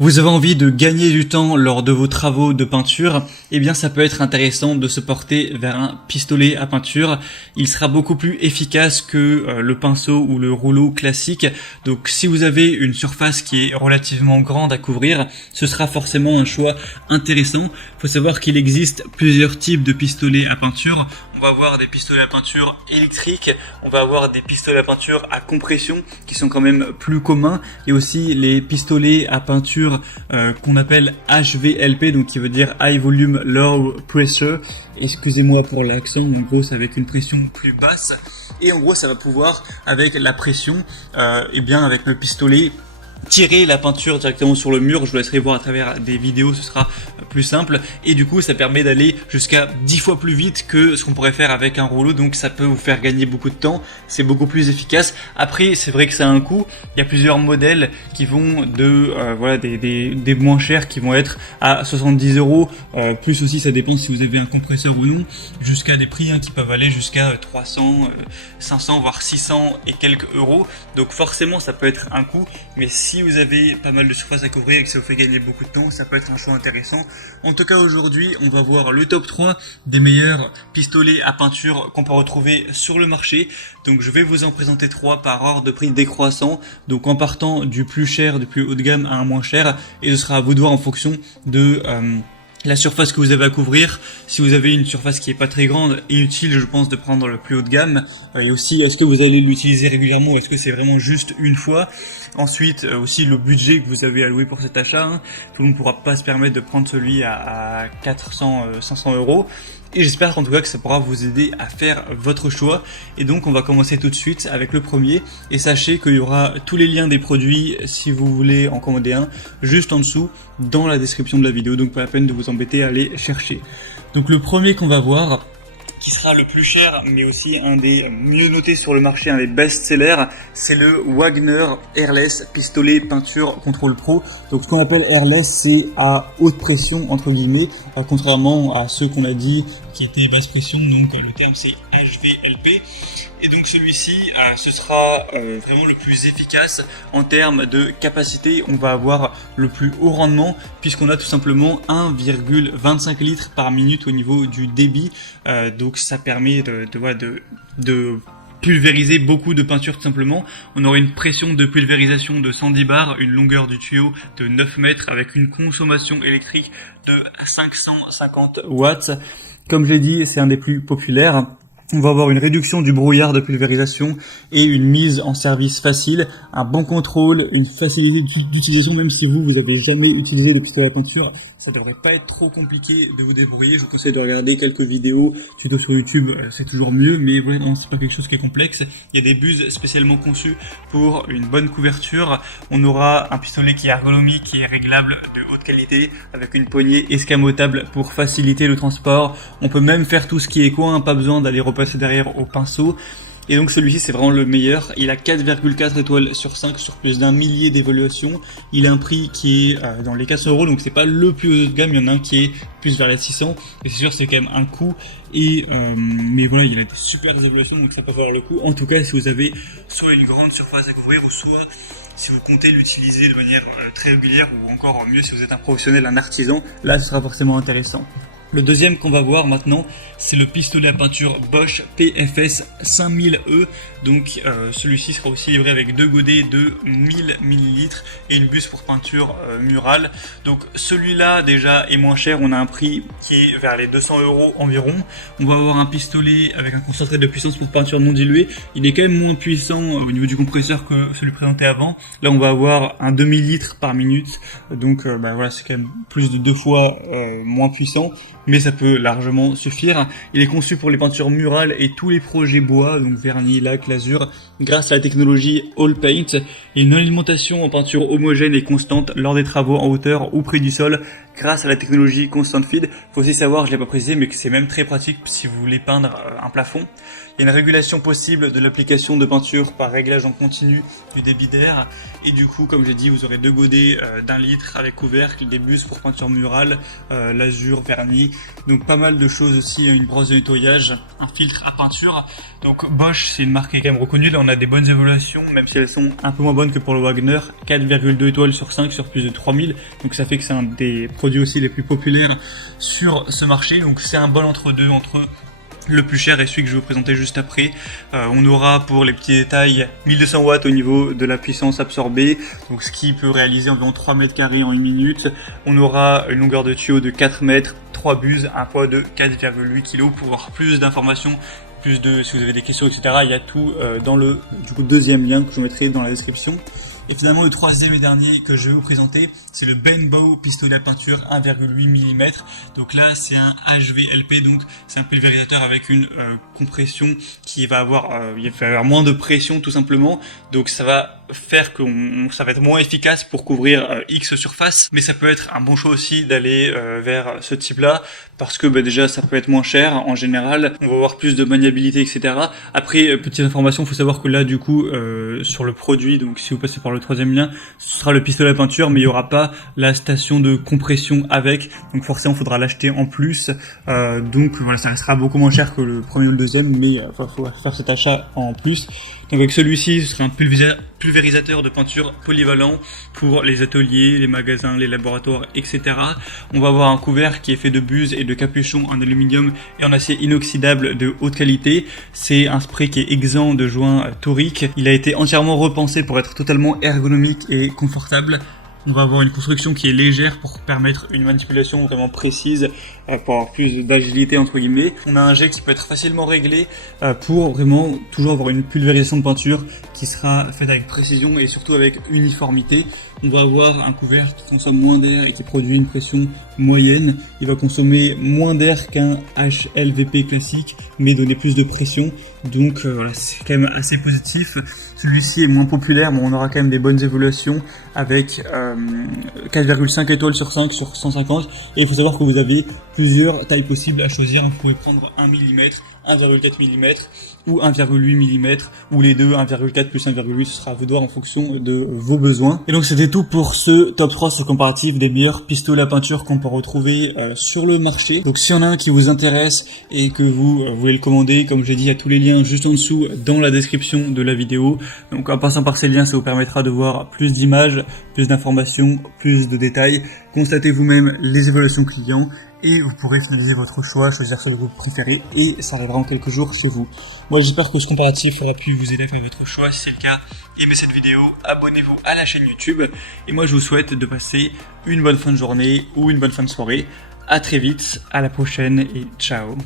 Vous avez envie de gagner du temps lors de vos travaux de peinture, eh bien ça peut être intéressant de se porter vers un pistolet à peinture. Il sera beaucoup plus efficace que le pinceau ou le rouleau classique. Donc si vous avez une surface qui est relativement grande à couvrir, ce sera forcément un choix intéressant. Il faut savoir qu'il existe plusieurs types de pistolets à peinture. On va avoir des pistolets à peinture électriques, on va avoir des pistolets à peinture à compression qui sont quand même plus communs, et aussi les pistolets à peinture qu'on appelle HVLP, donc qui veut dire High Volume Low Pressure. Excusez-moi pour l'accent, en gros c'est avec une pression plus basse, et en gros ça va pouvoir avec la pression, et bien avec le pistolet, tirer la peinture directement sur le mur. Je vous laisserai voir à travers des vidéos, ce sera plus simple, et du coup ça permet d'aller jusqu'à 10 fois plus vite que ce qu'on pourrait faire avec un rouleau, donc ça peut vous faire gagner beaucoup de temps, c'est beaucoup plus efficace. Après c'est vrai que ça a un coût, il y a plusieurs modèles qui vont de voilà des moins chers qui vont être à 70 €, plus aussi ça dépend si vous avez un compresseur ou non, jusqu'à des prix qui peuvent aller jusqu'à 300, 500 voire 600 et quelques euros, donc forcément ça peut être un coût, mais si vous avez pas mal de surface à couvrir et que ça vous fait gagner beaucoup de temps, ça peut être un choix intéressant. En tout cas aujourd'hui on va voir le top 3 des meilleurs pistolets à peinture qu'on peut retrouver sur le marché. Donc je vais vous en présenter 3 par ordre de prix décroissant, donc en partant du plus cher, du plus haut de gamme à un moins cher, et ce sera à vous de voir en fonction de la surface que vous avez à couvrir. Si vous avez une surface qui est pas très grande, inutile je pense de prendre le plus haut de gamme, et aussi est-ce que vous allez l'utiliser régulièrement, est-ce que c'est vraiment juste une fois. Ensuite aussi le budget que vous avez alloué pour cet achat, tout le monde ne pourra pas se permettre de prendre celui à 400, 500 €. Et j'espère en tout cas que ça pourra vous aider à faire votre choix. Et donc on va commencer tout de suite avec le premier. Et sachez qu'il y aura tous les liens des produits si vous voulez en commander un, juste en dessous dans la description de la vidéo. Donc pas la peine de vous embêter à aller chercher. Donc le premier qu'on va voir, qui sera le plus cher, mais aussi un des mieux notés sur le marché, un des best-sellers, c'est le Wagner Airless Pistolet Peinture Control Pro. Donc ce qu'on appelle Airless, c'est à haute pression, entre guillemets, contrairement à ceux qu'on a dit qui étaient basse pression, donc le terme c'est HVLP. Et donc celui-ci, ce sera vraiment le plus efficace en termes de capacité. On va avoir le plus haut rendement puisqu'on a tout simplement 1,25 litres par minute au niveau du débit. Donc ça permet de pulvériser beaucoup de peinture tout simplement. On aura une pression de pulvérisation de 110 bars, une longueur du tuyau de 9 mètres avec une consommation électrique de 550 watts. Comme je l'ai dit, c'est un des plus populaires. On va avoir une réduction du brouillard de pulvérisation et une mise en service facile, un bon contrôle, une facilité d'utilisation. Même si vous avez jamais utilisé de pistolet à peinture, ça devrait pas être trop compliqué de vous débrouiller. Je vous conseille de regarder quelques vidéos, tutos sur YouTube, c'est toujours mieux, mais vraiment c'est pas quelque chose qui est complexe. Il y a des buses spécialement conçues pour une bonne couverture. On aura un pistolet qui est ergonomique, qui est réglable, de haute qualité, avec une poignée escamotable pour faciliter le transport. On peut même faire tout ce qui est coin, pas besoin d'aller repasser derrière au pinceau. Et donc celui-ci c'est vraiment le meilleur. Il a 4,4 étoiles sur 5 sur plus d'un millier d'évaluations. Il a un prix qui est dans les 400 €, donc c'est pas le plus haut de gamme. Il y en a un qui est plus vers les 600, et c'est sûr c'est quand même un coût. Et mais voilà, il a des super évaluations, donc ça peut valoir le coup. En tout cas si vous avez soit une grande surface à couvrir, ou soit si vous comptez l'utiliser de manière très régulière, ou encore mieux si vous êtes un professionnel, un artisan, là ce sera forcément intéressant. Le deuxième qu'on va voir maintenant, c'est le pistolet à peinture Bosch PFS 5000E. Donc celui-ci sera aussi livré avec deux godets de 1000 ml et une buse pour peinture murale. Donc celui-là déjà est moins cher, on a un prix qui est vers les 200 € environ. On va avoir un pistolet avec un concentré de puissance pour peinture non diluée. Il est quand même moins puissant au niveau du compresseur que celui présenté avant. Là on va avoir un demi-litre par minute, donc voilà, c'est quand même plus de 2 fois moins puissant, mais ça peut largement suffire. Il est conçu pour les peintures murales et tous les projets bois, donc vernis, lac, lasure, grâce à la technologie All Paint, et une alimentation en peinture homogène et constante lors des travaux en hauteur ou près du sol, grâce à la technologie Constant Feed. Faut aussi savoir, je l'ai pas précisé, mais que c'est même très pratique si vous voulez peindre un plafond. Il y a une régulation possible de l'application de peinture par réglage en continu du débit d'air, et du coup, comme j'ai dit, vous aurez deux godets d'1 litre avec couvercle, des buses pour peinture murale, lasure, vernis, donc pas mal de choses aussi, une brosse de nettoyage, un filtre à peinture. Donc Bosch, c'est une marque qui est quand même reconnue, là on a des bonnes évaluations, même si elles sont un peu moins bonnes que pour le Wagner, 4,2 étoiles sur 5 sur plus de 3000, donc ça fait que c'est un des produits aussi les plus populaires sur ce marché, donc c'est un bon entre-deux entre le plus cher et celui que je vais vous présenter juste après. On aura pour les petits détails 1200 watts au niveau de la puissance absorbée, donc ce qui peut réaliser environ 3 mètres carrés en 1 minute. On aura une longueur de tuyau de 4 mètres, 3 buses, un poids de 4,8 kg. Pour avoir plus d'informations, si vous avez des questions, etc., il y a tout dans le deuxième lien que je vous mettrai dans la description. Et finalement, le troisième et dernier que je vais vous présenter, c'est le Benbow pistolet à peinture 1,8 mm. Donc là, c'est un HVLP, donc c'est un pulvérisateur avec une compression qui va avoir, il va avoir moins de pression tout simplement. Donc ça va faire que ça va être moins efficace pour couvrir X surface. Mais ça peut être un bon choix aussi d'aller vers ce type-là, parce que déjà ça peut être moins cher en général. On va avoir plus de maniabilité, etc. Après, petite information, il faut savoir que là, du coup, sur le produit, donc si vous passez par le troisième lien, ce sera le pistolet à peinture, mais il n'y aura pas la station de compression avec, donc forcément il faudra l'acheter en plus. Donc voilà, ça restera beaucoup moins cher que le premier ou le deuxième, mais il faut faire cet achat en plus. Donc avec celui-ci, ce sera un pulvérisateur de peinture polyvalent pour les ateliers, les magasins, les laboratoires, etc. On va avoir un couvert qui est fait de buses et de capuchons en aluminium et en acier inoxydable de haute qualité. C'est un spray qui est exempt de joints toriques. Il a été entièrement repensé pour être totalement ergonomique et confortable. On va avoir une construction qui est légère pour permettre une manipulation vraiment précise, pour avoir plus d'agilité entre guillemets. On a un jet qui peut être facilement réglé pour vraiment toujours avoir une pulvérisation de peinture qui sera faite avec précision et surtout avec uniformité. On va avoir un couvert qui consomme moins d'air et qui produit une pression moyenne. Il va consommer moins d'air qu'un HLVP classique, mais donner plus de pression. Donc c'est quand même assez positif. Celui-ci est moins populaire, mais on aura quand même des bonnes évaluations avec 4,5 étoiles sur 5 sur 150. Et il faut savoir que vous avez plusieurs tailles possibles à choisir. Vous pouvez prendre 1 mm, 1,4 mm ou 1,8 mm, ou les deux, 1,4 plus 1,8, ce sera à vous de voir en fonction de vos besoins. Et donc c'était tout pour ce top 3 sur le comparatif des meilleurs pistolets à peinture qu'on peut retrouver sur le marché. Donc s'il y en a un qui vous intéresse et que vous voulez le commander, comme j'ai dit, il y a tous les liens juste en dessous dans la description de la vidéo. Donc en passant par ces liens, ça vous permettra de voir plus d'images, plus d'informations, plus de détails. Constatez vous-même les évaluations clients et vous pourrez finaliser votre choix, choisir ce que vous préférez et ça arrivera en quelques jours chez vous. Moi j'espère que ce comparatif aura pu vous aider à faire votre choix. Si c'est le cas, aimez cette vidéo, abonnez-vous à la chaîne YouTube et moi je vous souhaite de passer une bonne fin de journée ou une bonne fin de soirée. À très vite, à la prochaine et ciao.